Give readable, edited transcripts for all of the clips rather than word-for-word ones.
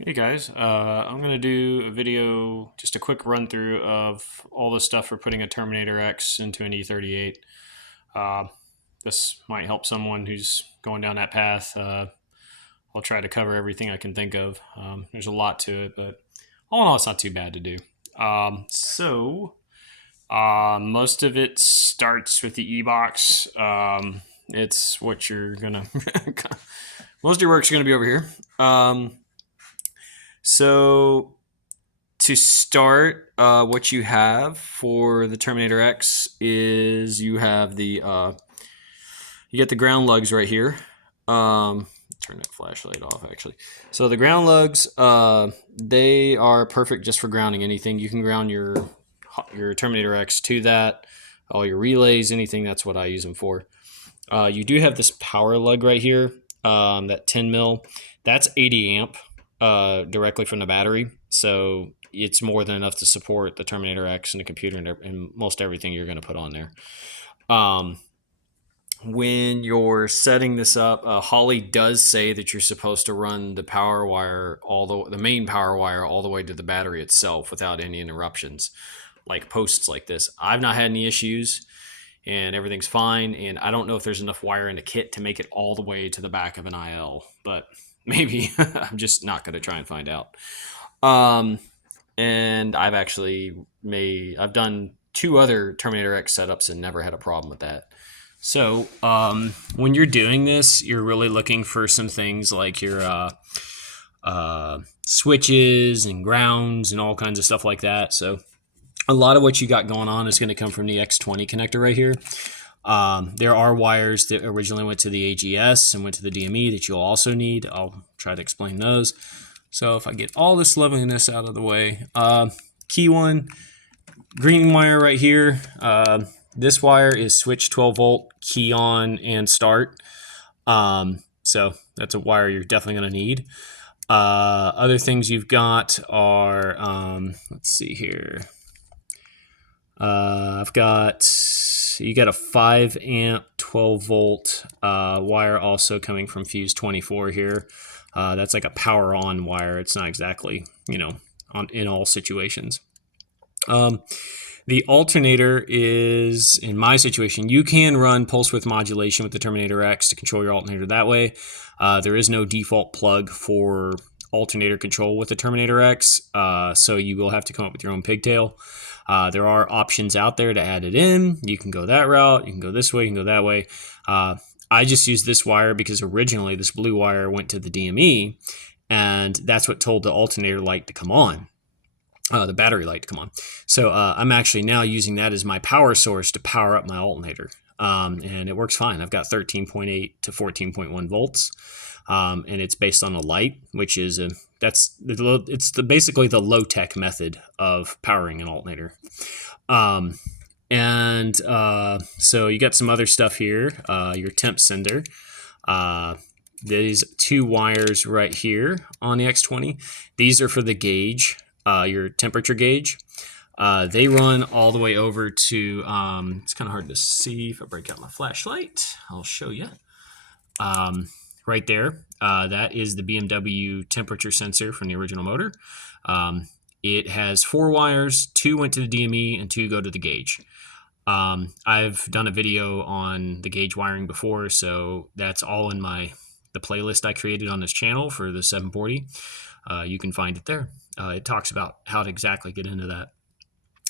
Hey guys, I'm going to do a video, just a quick run through of all the stuff for putting a Terminator X into an E38. This might help someone who's going down that path. I'll try to cover everything I can think of. There's a lot to it, but all in all, it's not too bad to do. Most of it starts with the E-Box. It's what you're going to... Most of your work's going to be over here. So to start, what you have for the Terminator X is you have you get the ground lugs right here. Turn that flashlight off actually. So the ground lugs, they are perfect just for grounding anything. You can ground your Terminator X to that, all your relays, anything. That's what I use them for. You do have this power lug right here, that 10 mil. That's 80 amp. Directly from the battery, so it's more than enough to support the Terminator X and the computer and most everything you're going to put on there. When you're setting this up, Holly does say that you're supposed to run the power wire, the main power wire, all the way to the battery itself without any interruptions, like posts like this. I've not had any issues, and everything's fine. And I don't know if there's enough wire in the kit to make it all the way to the back of an IL, but maybe. I'm just not going to try and find out. And I've done 2 other Terminator X setups and never had a problem with that. So when you're doing this, you're really looking for some things like your switches and grounds and all kinds of stuff like that. So a lot of what you got going on is going to come from the X20 connector right here. There are wires that originally went to the AGS and went to the DME that you'll also need. I'll try to explain those. So if I get all this loveliness out of the way, key one, green wire right here. This wire is switch 12 volt, key on and start. So that's a wire you're definitely going to need. Other things you've got are, let's see here. You got a 5 amp 12 volt wire also coming from fuse 24 here. That's like a power on wire. It's not exactly, in all situations. The alternator is, in my situation, you can run pulse width modulation with the Terminator X to control your alternator that way. There is no default plug for alternator control with the Terminator X, so you will have to come up with your own pigtail. There are options out there to add it in. You can go that route. You can go this way. You can go that way. I just used this wire because originally this blue wire went to the DME, and that's what told the alternator light to come on, the battery light to come on. So I'm actually now using that as my power source to power up my alternator, and it works fine. I've got 13.8 to 14.1 volts, and it's based on a light, which is basically the low-tech method of powering an alternator. So you got some other stuff here, your temp sender. These 2 wires right here on the X20. These are for the gauge, your temperature gauge. They run all the way over to, it's kind of hard to see. If I break out my flashlight, I'll show you. Right there, that is the BMW temperature sensor from the original motor. It has 4 wires, 2 went to the DME and 2 go to the gauge. I've done a video on the gauge wiring before, so that's all in the playlist I created on this channel for the 740. You can find it there. It talks about how to exactly get into that.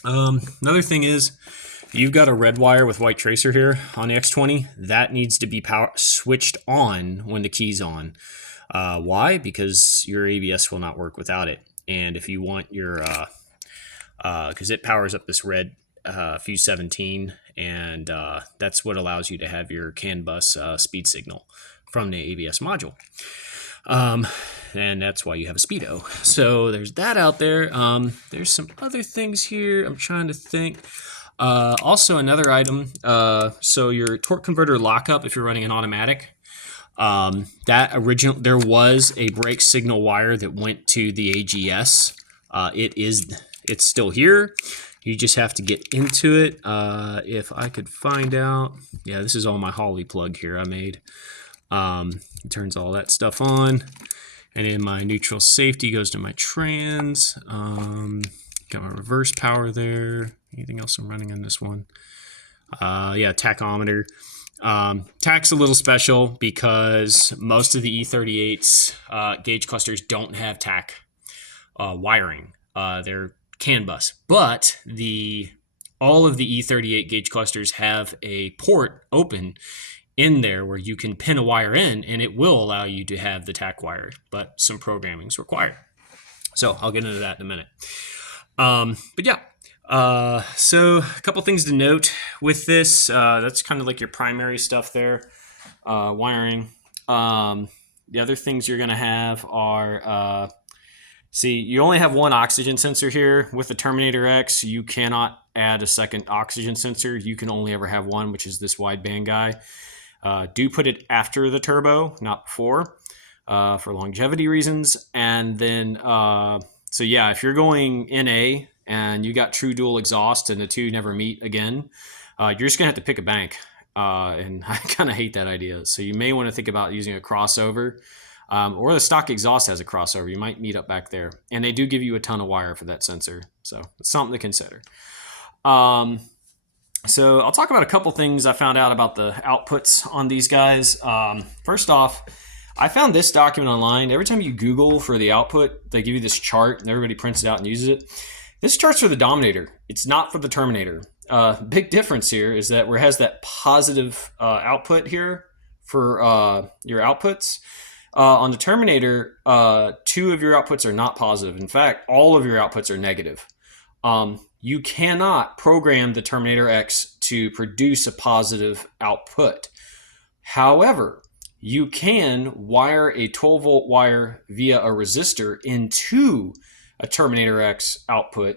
Another thing is, you've got a red wire with white tracer here on the X20. That needs to be switched on when the key's on. Why? Because your ABS will not work without it. And if you want your, because it powers up this red fuse 17, and that's what allows you to have your CAN bus speed signal from the ABS module. And that's why you have a speedo. So there's that out there. There's some other things here. I'm trying to think. Also another item, so your torque converter lockup, if you're running an automatic, there was a brake signal wire that went to the AGS. It's still here. You just have to get into it. If I could find out, yeah, this is all my Holly plug here I made. It turns all that stuff on. And then my neutral safety goes to my trans. Got my reverse power there. Anything else I'm running on this one? Yeah, tachometer. Tach's a little special because most of the E38's gauge clusters don't have tach wiring. They're CAN bus, but all of the E38 gauge clusters have a port open in there where you can pin a wire in, and it will allow you to have the tach wire, but some programming is required. So I'll get into that in a minute. But yeah, so a couple things to note with this. That's kind of like your primary stuff there, wiring. The other things you're going to have are, see, you only have one oxygen sensor here. With the Terminator X, you cannot add a second oxygen sensor. You can only ever have one, which is this wideband guy. Do put it after the turbo, not before, for longevity reasons. And then, so yeah, if you're going NA and you got true dual exhaust and the two never meet again, you're just gonna have to pick a bank. And I kind of hate that idea. So you may want to think about using a crossover, or the stock exhaust has a crossover. You might meet up back there, and they do give you a ton of wire for that sensor. So it's something to consider. So I'll talk about a couple things I found out about the outputs on these guys. First off, I found this document online. Every time you Google for the output, they give you this chart and everybody prints it out and uses it. This chart's for the Dominator. It's not for the Terminator. Big difference here is that where it has that positive output here for your outputs, on the Terminator, 2 of your outputs are not positive. In fact, all of your outputs are negative. You cannot program the Terminator X to produce a positive output. However, you can wire a 12-volt wire via a resistor into a Terminator X output,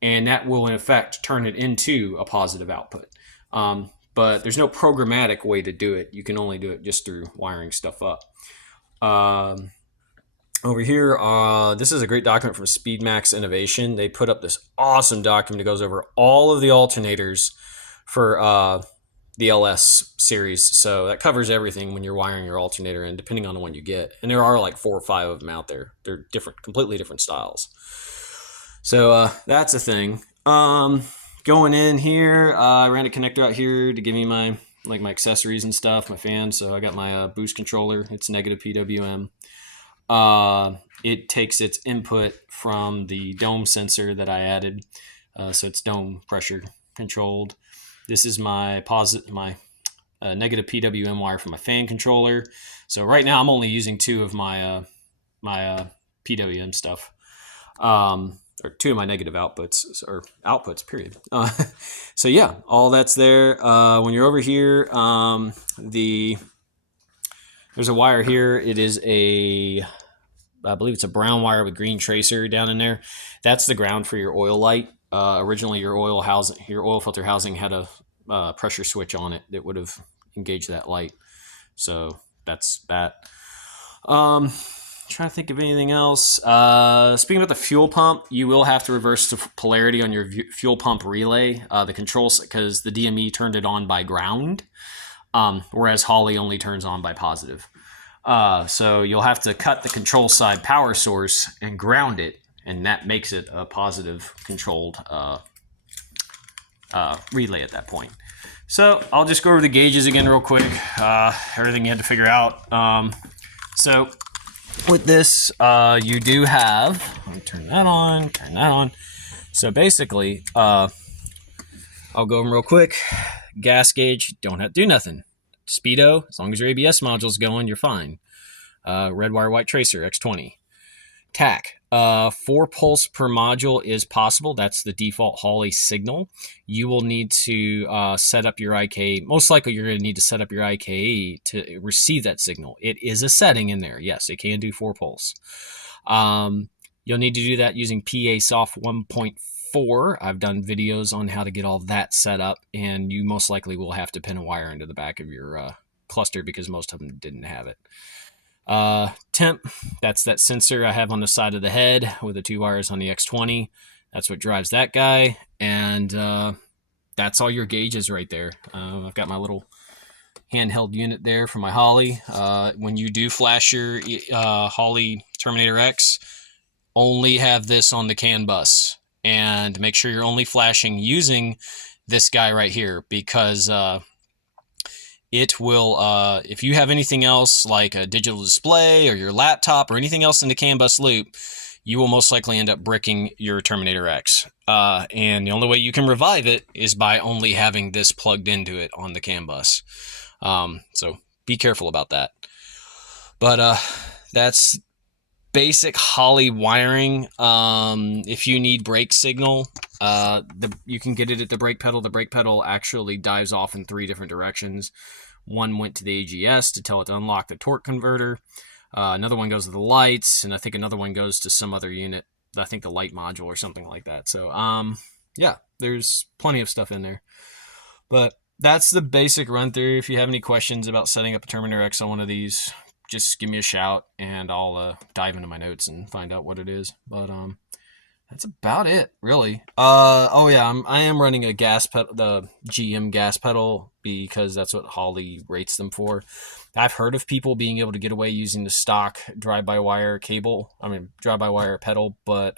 and that will in effect turn it into a positive output. But there's no programmatic way to do it. You can only do it just through wiring stuff up. Over here, this is a great document from SpeedMax Innovation. They put up this awesome document that goes over all of the alternators for the LS series. So that covers everything when you're wiring your alternator in, depending on the one you get. And there are like 4 or 5 of them out there. They're different, completely different styles. So that's a thing. Going in here, I ran a connector out here to give me my accessories and stuff, my fans. So I got my boost controller. It's negative PWM. It takes its input from the dome sensor that I added. So it's dome pressure controlled. This is my negative PWM wire for my fan controller. So right now I'm only using 2 of my PWM stuff. Or 2 of my negative outputs, or outputs, period. So yeah, all that's there. When you're over here, there's a wire here. It is I believe it's a brown wire with green tracer down in there. That's the ground for your oil light. Originally, your oil filter housing had a pressure switch on it that would have engaged that light. So that's that. Trying to think of anything else. Speaking about the fuel pump, you will have to reverse the polarity on your fuel pump relay. The controls, because the DME turned it on by ground, whereas Holley only turns on by positive. So you'll have to cut the control side power source and ground it, and that makes it a positive controlled relay at that point. So I'll just go over the gauges again real quick. Everything you had to figure out. So with this, you do have, let me turn that on. So basically, I'll go over them real quick. Gas gauge, don't have to do nothing. Speedo, as long as your ABS module's going, you're fine. Red wire, white tracer, X20. Tach, 4 pulse per module is possible. That's the default Holley signal. You will need to set up your IK. Most likely you're going to need to set up your IKE to receive that signal. It is a setting in there. Yes, it can do 4 pulse. You'll need to do that using PASoft 1.4. I've done videos on how to get all that set up, and you most likely will have to pin a wire into the back of your cluster because most of them didn't have it. Temp, that's that sensor I have on the side of the head with the 2 wires on the X20. That's what drives that guy, and that's all your gauges right there. I've got my little handheld unit there for my Holly. When you do flash your Holly Terminator X, only have this on the CAN bus, and make sure you're only flashing using this guy right here, because it will, if you have anything else like a digital display or your laptop or anything else in the CAN bus loop, you will most likely end up bricking your Terminator X. And the only way you can revive it is by only having this plugged into it on the CAN bus. So be careful about that. But that's basic Holly wiring. If you need brake signal, you can get it at the brake pedal. The brake pedal actually dives off in 3 different directions. One went to the AGS to tell it to unlock the torque converter. Another one goes to the lights, and I think another one goes to some other unit. I think the light module or something like that. So, yeah, there's plenty of stuff in there. But that's the basic run through. If you have any questions about setting up a Terminator X on one of these, just give me a shout, and I'll dive into my notes and find out what it is. But that's about it, really. Oh yeah, I am running a gas pedal, the GM gas pedal, because that's what Holly rates them for. I've heard of people being able to get away using the stock drive-by-wire drive-by-wire pedal, but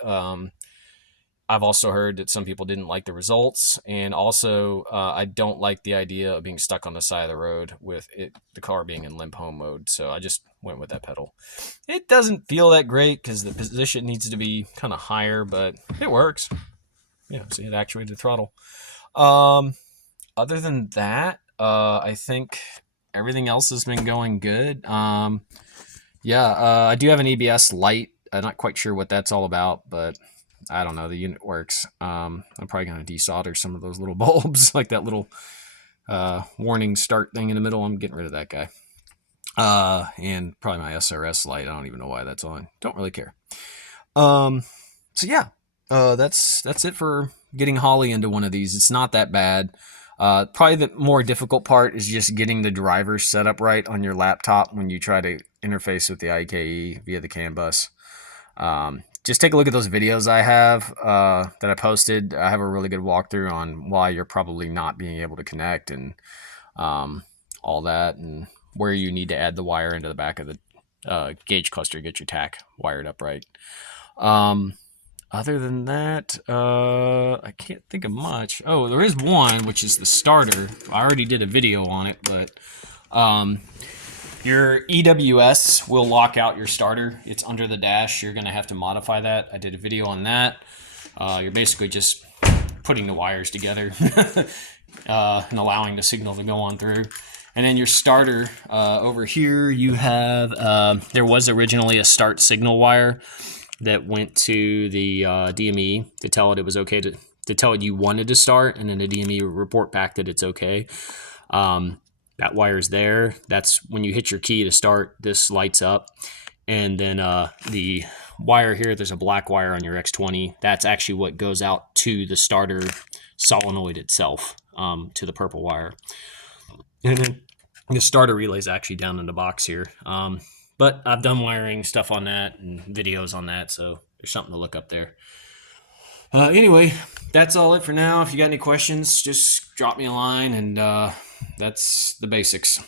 I've also heard that some people didn't like the results, and also I don't like the idea of being stuck on the side of the road with the car being in limp home mode, so I just went with that pedal. It doesn't feel that great because the position needs to be kind of higher, but it works. Yeah, see, it actuated the throttle. Other than that, I think everything else has been going good. I do have an ABS light. I'm not quite sure what that's all about, but I don't know. The unit works. I'm probably going to desolder some of those little bulbs, like that little warning start thing in the middle. I'm getting rid of that guy. And probably my SRS light. I don't even know why that's on. Don't really care. So yeah, that's it for getting Holly into one of these. It's not that bad. Probably the more difficult part is just getting the driver set up right on your laptop when you try to interface with the IKE via the CAN bus. Just take a look at those videos I have that I posted. I have a really good walkthrough on why you're probably not being able to connect and all that, and where you need to add the wire into the back of the gauge cluster to get your tack wired up right. Other than that, I can't think of much. Oh, there is one, which is the starter. I already did a video on it, but your EWS will lock out your starter. It's under the dash. You're going to have to modify that. I did a video on that. You're basically just putting the wires together and allowing the signal to go on through. And then your starter, over here you have, there was originally a start signal wire that went to the DME to tell it was okay to tell it you wanted to start, and then the DME would report back that it's okay. That wire's there. That's when you hit your key to start, this lights up. And then the wire here, there's a black wire on your X20. That's actually what goes out to the starter solenoid itself, to the purple wire. And then the starter relay is actually down in the box here. But I've done wiring stuff on that and videos on that, so there's something to look up there. Anyway, that's all it for now. If you got any questions, just drop me a line, and that's the basics.